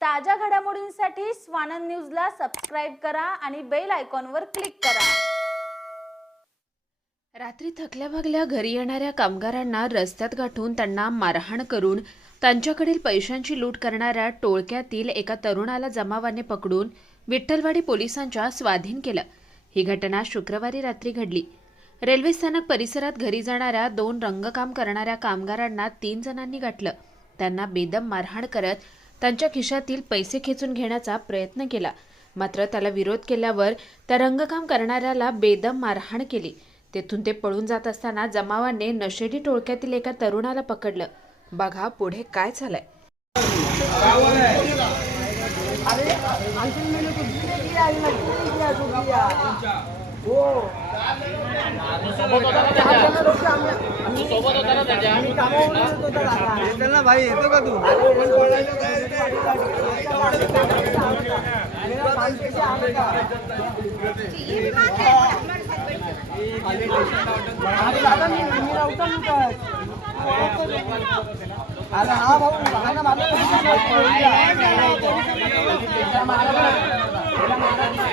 ताज्या घडामोडींसाठी स्वानंद न्यूजला सबस्क्राईब करा आणि बेल आयकॉनवर क्लिक करा. रात्री थकल्या भागल्या घरी येणाऱ्या कामगारांना रस्त्यात गाठून त्यांना मारहाण करून त्यांच्याकडील पैशांची लूट करणाऱ्या टोळक्यातील एका तरुणाला जमावाने पकडून विठ्ठलवाडी पोलिसांच्या स्वाधीन केलं. ही घटना शुक्रवारी रात्री घडली. रेल्वे स्थानक परिसरात घरी जाणाऱ्या दोन रंगकाम करणाऱ्या कामगारांना तीन जणांनी गाठलं. त्यांना बेदम मारहाण करत त्यांच्या खिशातील पैसे खेचून घेण्याचा प्रयत्न केला. मात्र त्याला विरोध केल्यावर त्या रंगकाम करणाऱ्याला बेदम मारहाण केली. तेथून ते पळून जात असताना जमावाने नशेडी टोळक्यातील एका तरुणाला पकडलं. बघा पुढे काय झालंय. ना भाई येतो का तू अरे हा भाऊ.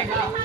ना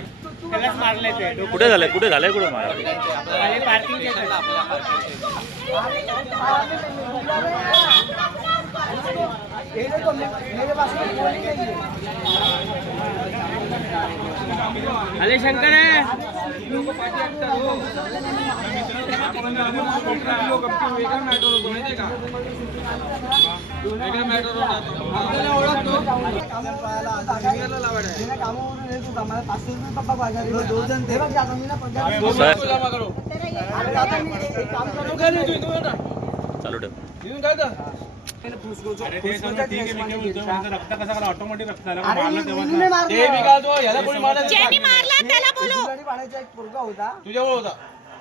त्यालाच मारले ते. कुठे झालंय कुठे झालंय कुठे मला अरे शंकर चालू ठेव. ऑटोमॅटिक रक्त होता. तुझ्यावर होता.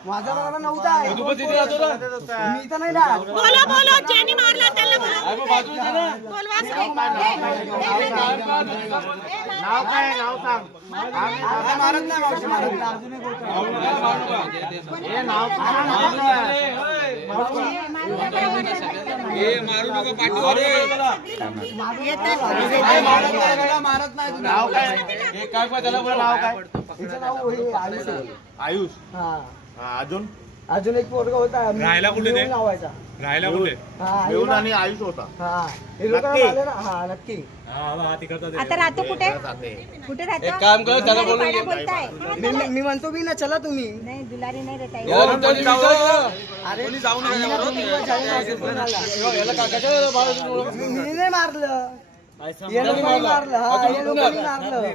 माझा बरोबर नव्हता. तू पण तिथे राहतो ना. मी तर नाही राहत. बोलो बोलो. ज्यांनी मारला त्याला बोलो. मग बाजूला दे ना. बोलवा नाव काय नाव सांग. आता मारत नाही मावशी मारत नाही अजून एक होतं. हे नाव ए मारू नका पाठीवर मारत नाही गड्या, मारत नाही तुला. नाव काय? ए काय पाय त्याला बोला नाव काय? हिचं नाव हे आयुष आहे. आयुष. हा. अजून? अजून एक पोरगा होता राहायला कुठे ते? नावाचा राहायला कुठे? हा हे आणि आयुष होता. हा हे लोक आले ना? हा नक्की. आता राहतो कुठे? कुठे एक राहतो काम कर त्याला बोलून घे. बोलताय. मी मी- मी म्हणतो मी ना चला तुम्ही. नाही दुलारी नाही याला अरे कोणी जाऊ नका मी. याला नाही. मारलं. हे लोकांनी मारला. मारलं? हा हा, हे. लोकांनी मारलं?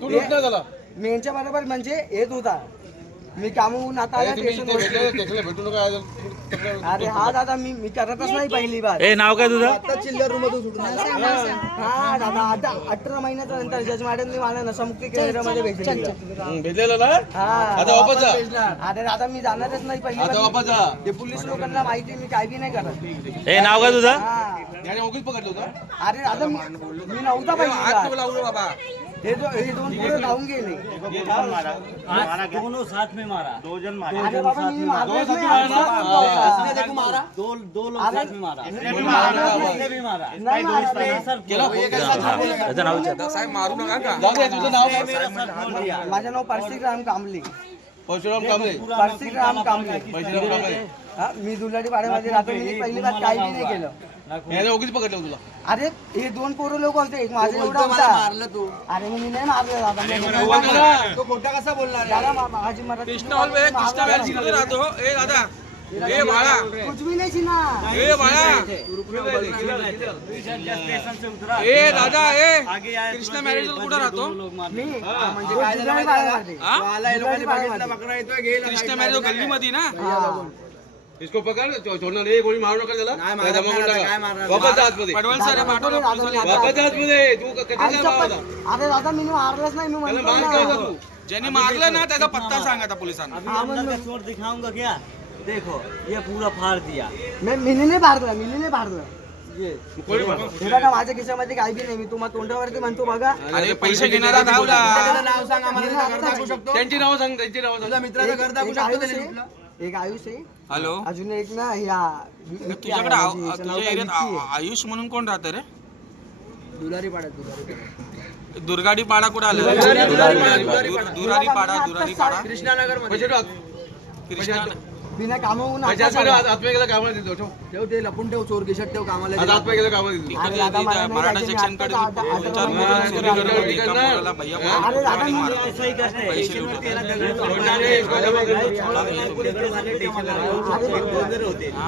तू लुट नाही त्याला. मी यांच्या बरोबर म्हणजे येत होता. मी कामावून आता आला स्टेशनवर. भेटू नका अरे हा दादा मी मी करतच नाही पहिली बार. ए नाव काय तुझं? आता चिल्लर रूम मधून सुटून आला. हा दादा आता अठरा महिन्याच्या नंतर जज मॅडमनी मला नशामुक्ती केंद्रामध्ये भेटले भेटलेलं ना? हा. आता वापस जा. अरे दादा मी जाणारच नाही पहिली आता बार. वापस जा. ते पोलीस लोकांना माहिती मी काय बी नाही करत. ए नाव काय तुझं? हा. ओगीच पकडलं होतं. अरे दादा मी मी नव्हता पहिली हात बार. बाबा. हे दो- हे दोन पुढे धावून गेले. अरे बाबा मी मारलंच नाही. आम्ही मारलं होता. अरे, मी मारलंच नाही. नाही मारलं. केलं त्याचं नाव विचार साहेब मारू. नका. का जाऊ दे तुझं नाव काय? माझं नाव परशुराम कांबळे. परशुराम कांबळे. परशुराम कांबळे. परशुराम कांबळे. हा, मी दुलाडी पाड्यामध्ये राहतो मी पहिली बार काही नाही केलं. पकडलं तुला. अरे हे दोन पोरं लोक होते एक माझा एवढा होता. मारलं तू. अरे मी नाही मारलं दादा मी नाही मारलं. तो खोटा कसा दादा मा- माझी मराठी कृष्णा हॉल में कृष्णा व्याल जिथे राहतो ए दादा. ए बाळा. कुछ भी नाही चिना ए बाळा. ए दादा ए. कृष्णा मॅरेज कुठे राहतो? मी? म्हणजे काय. हा? कृष्णा मॅरेज गल्लीमध्ये ना? हा. इसको पकड छोडणार नाही गोळी मारू नका त्याला नाही मारणार करून नाही, टाका. काय मारणार वापस जा आतमध्ये पडवल सर पाठवलं वापस जा आतमध्ये तू क- कधी जा बाबा अरे दादा मी मारलंच नाही मी त्याला म्हणतो मार ना. का होता तू? ज्यांनी मारलं ना त्याचा पत्ता सांगा आता पोलिसांना. अभी अंदर का चोर दिखाऊंगा क्या? देखो ये पूरा फाड़ दिया। मी मिनीने भारलं मिनीने भारलं ये कोणी मार- हे बघा माझ्या खिशामध्ये काही बी नाही मी तुम्हाला तोंडावरती म्हणतो बघा. अरे पैसे घेणारा धावला. नाव सांग आम्हाला घर दाखवू शकतो. त्यांची नावं सांग त्यांची नावं सांग. मित्राचं घर दाखवू शकतो त्याने आहे? एक आयुष आहे हॅलो अजून एक ना ह्या आहे तुझ्याकडे आव- माझी, हिचं नाव तुझ्या काय एरियात आ- आयुष म्हणून कोण राहतं रे. दुलारी पाड्यात दुलारी पाड्यात. दुर्गाडी पाडा कुठं आलं दुरारी पाडा, दुरारी पाडा. पाडा कृष्णानगर ठेव. कृष्णा बिना कामावून देतो ठेव. ते लपून ठेव चोर गिशट ठेव कामाला आता आतमध्ये गेला कामाला देतो. अरे दादा, मला नाही मराठा जायचं, मी सेक्शनकडे आत्ताच अरे दादा, मी- ही. दगड मारले.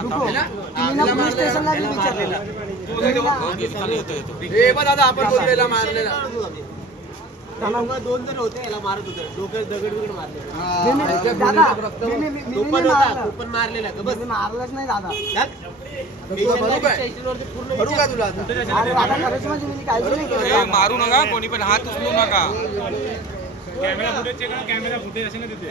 रुको. तुम्ही ना पोलीस स्टेशनला बी विचारलेलं. तुम्ही ना- आपण दोन जण होते याला मारत होते. डोक्यात दगड बिगड मारले. नाही. पण मारलेला मी मारलंच नाही दादा. म्हणजे नाही. मारू नका कोणी पण हात उचलू नका.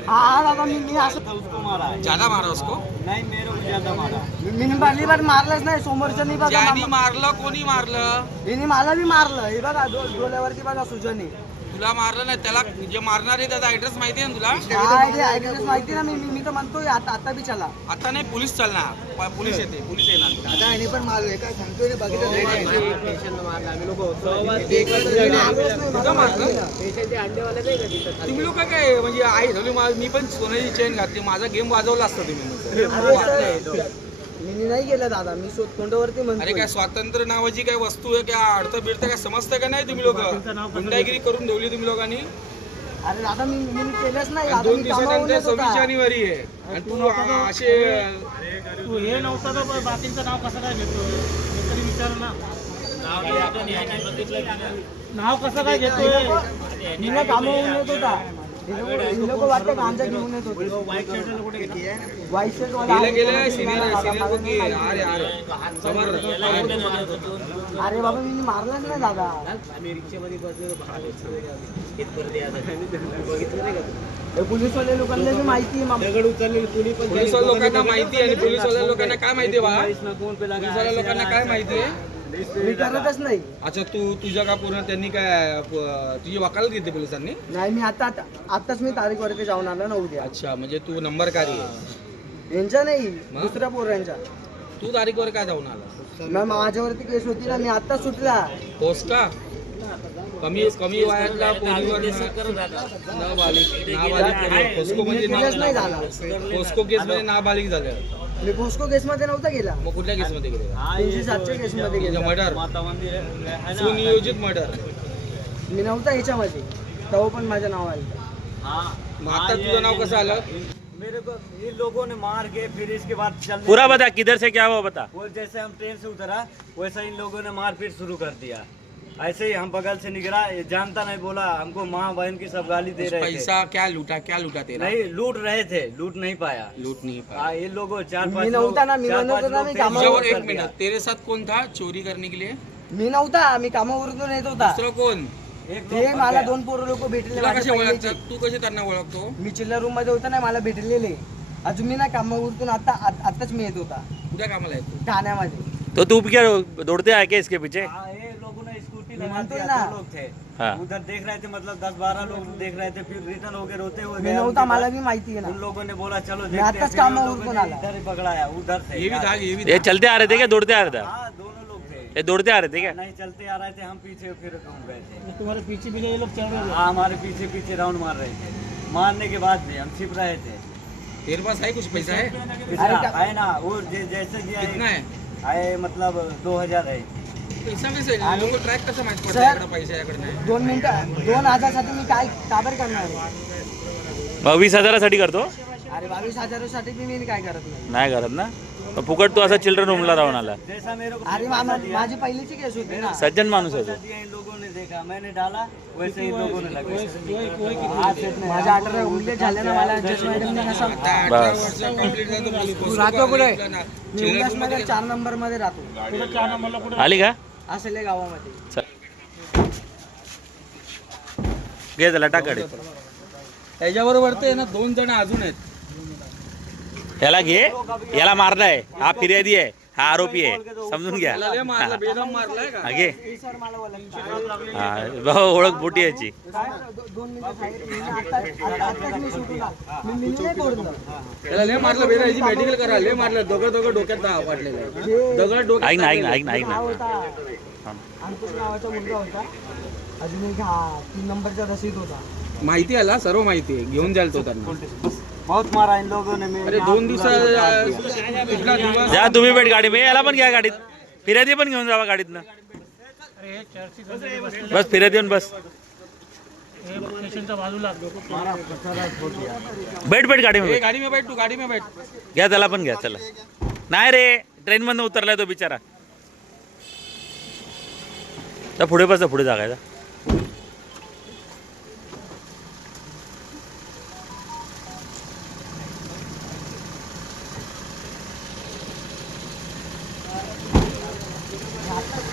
हा दादा मी मी असं उसको मारा. है ज्यादा मारा उसको. नहीं मेरे को ज्यादा मारा. मी- बार मारलंच नाही समोरच्या बघा ज्यानी मामा- मारलं कोणी मारलं? हिने मला बी मारलं. हे बघा डोळ्यावरती बघा सुजनी. तुला मारलं नाही त्याला जे मारणार आहे त्याचा ऍड्रेस माहिती आहे ना तुला? माहिती ना मी मी मी तर म्हणतोय आता आता बी चला आता नाही पोलीस चालणार. प- पोलीस येते पोलीस येणार. दादा याने पण मारले काय सांगतोय रे बघितलं स्टेशनला मारला आम्ही लोक कुठं मारलं? तुम्ही लोक काय म्हणजे आई झाली मा- मी पण सोन्याची चेन घातली माझा गेम वाजवला असता तुम्ही. अरे सर, मी नाही गेलं दादा मी अरे म्हणतोय. काय स्वातंत्र्य नावाची काय वस्तू आहे काय अडतं बिडतं काय समजतं का नाही तुम्ही लोक? गुंडागिरी करून ठेवली तुम्ही लोकांनी? अरे दादा मी मी केलंच नाही आणि दादा दोन मी कामावरून दिवसानंतर येत सव्वीस होता. जानेवारी आहे. आणि तू आ- असे नाव कसं काय घेतोय मी ना कामावरून येत होता. हे लोकं- लोक वाटतं गांजा घेऊन येत होते. वाईट शर्ट वाला गेले? गेले आहे. सिनियर सिनियर बघी अरे अरे. समोर अरे बाबा मी मारलंच नाही दादा. आम्ही रिक्षामध्ये बसलेलो बघितलं नाही का तू? हे पोलीसवाले लोकांना माहिती आहे मामा. दगड उचललेले कुणी पण पोलीस लोकांना माहिती आहे आणि पोलीस लोकांना काय माहिती आहे बा लोकांना काय माहिती आहे? मी करतच नाही. अच्छा तू तुझ्या का पूर्ण त्यांनी काय प- तुझी वकालत घेतली पोलिसांनी? नाही मी आता आता- आताच मी तारीखवरती जाऊन आलो ना उद्या. अच्छा म्हणजे तू नंबरकारी आहे. यांच्या नाही मग? दुसऱ्या पोरांच्या तू तारीखवर काय जाऊन आला? मग माझ्यावरती केस होती ना मी आता सुटला. होस का? कमी कमी वयातला पोरीवर नाबालिक नाबालिक पोस्को म्हणजे केस नाही झाला. पोस्को केस मध्ये नाबालिक झालं. मी पोस्को केस मध्ये नव्हता गेला मग कुठल्या केस मध्ये गेले तीनशे सातशे मर्डर है। ना? सुनियोजित मर्डर। मी नव्हता ह्याच्यामध्ये तेव्हा पण माझं नाव आलं हाँ। मग आता तुझं नाव कसं आलं? मेरे को इन लोगों ने मार के फिर इसके बाद चलने पूरा बता किधर से क्या हुआ बता। वो जैसे हम ट्रेन से उतरा वैसा इन लोगों ने मारपीट शुरू कर दिया। ऐसे ही हम बगल से निकला ये जानता नहीं बोला हमको माँ बहन की सब गाली दे रहे पैसा क्या लूटा क्या लूटा तेरा? नहीं लूट रहे थे लूट नहीं पाया। लूट नहीं पाया। ये लोग चार पांच लोग होता एक। मिनिट। तेरे साथ कौन था चोरी करने के लिए? मी नव्हता मी कामावरून येत होता। दुसरं कोण? एक ते मला दोन पोरं लोक भेटले तू कसे त्यांना ओळखतो? मी चिल्लर रूममध्ये होता ना मला भेटलेले. अजून मी ना कामावरून आता आत- आताच मी येत होता. उद्या कामाला येतो? ठाण्यामध्ये. तो तू क्या दौड़ते आए क्या इसके पीछे? लोगों हूँ थे. हाँ। उधर देख रहे थे मतलब दस बारह लोग देख रहे थे फिर रिटर्न होके रोते हुए मी नव्हता मला। बी माहिती आहे उन ना। लोगों ने बोला चलो मैं देखते हैं आताच फिर उन कामावर लोगों कोण ने आला? इधर ही पकड़ाया उधर से ये भी था ये भी ये चलते आ रहे थे क्या? दौड़ते आ रहे थे? हाँ दोनों लोग थे। ये दौड़ते आ रहे थे क्या? नहीं चलते आ रहे थे हम पीछे फिर घूम गए थे। तुम्हाला पीछे भी ये लोग चल रहे हाँ हमारे पीछे पीछे राउंड मार रहे थे। मारने के बाद भी हम छिप रहे थे। तेरे पास है कुछ पैसा? है है ना वो जै- जैसे कि कितना है? आए मतलब दो हजार है। ट्रॅक कसं माहीत पडतं दोन मिनिटं दोन हजारसाठी मी काय काबर करणार? आहे? मग वीस हजारासाठी करतो? अरे बावीस हजारासाठी मी काय करत नाही. नाही करत ना? फुकट तू असा चिल्ड्रन होमला राहून आला. जैसा मेरे को अरे मामा माझी पहिलीची केस होती ना. सज्जन माणूस आहे तो. दिया इन लोगों ने देखा मैंने डाला वैसे इन लोगों ने लगा। माझ्या अठरा उल्लेख झाले ना मला. जज मॅडमने कसा बस. तू राहतो कुठे? मी उल्हासनगर चार नंबरमध्ये राहतो आली का? असेल गावामध्ये. चल. घे त्याला टाक गाडीत. त्याच्याबरोबर ते ना दोन जण अजून आहेत. याला घे. याला मारलाय. हा फिर्यादी आहे. हा आरोपी आहे. समजून घ्या. त्याला लय मारलं. बेदम मारलाय का? हा, घे. हा भाऊ, ओळख बोटी याची. ऐक ना ऐक ना ऐक ना ऐक नाव ना होता अंकुश नावाचा मुलगा होता अजून एक हा तीन नंबरचा रसीद होता माहिती आला सर्व माहिती आहे. घेऊन जायला तो त्यांना. बहुत मारा इन लोगों ने मेरे अरे दोन दिवसा जा तुम्ही भेट गाडी में याला पण घ्या गाडीत. फिर्यादी पण घेऊन जावा गाडीतनं. बस फिर्यादी येऊन बस. बैठ बैठ गाडी ए, में गाडी में बैठ तू गाडी में बैठ. घ्या त्याला पण घ्या चला. नाही रे ट्रेन मधनं उतरलाय तो बिचारा. तर पुढे बस पुढे जागायचा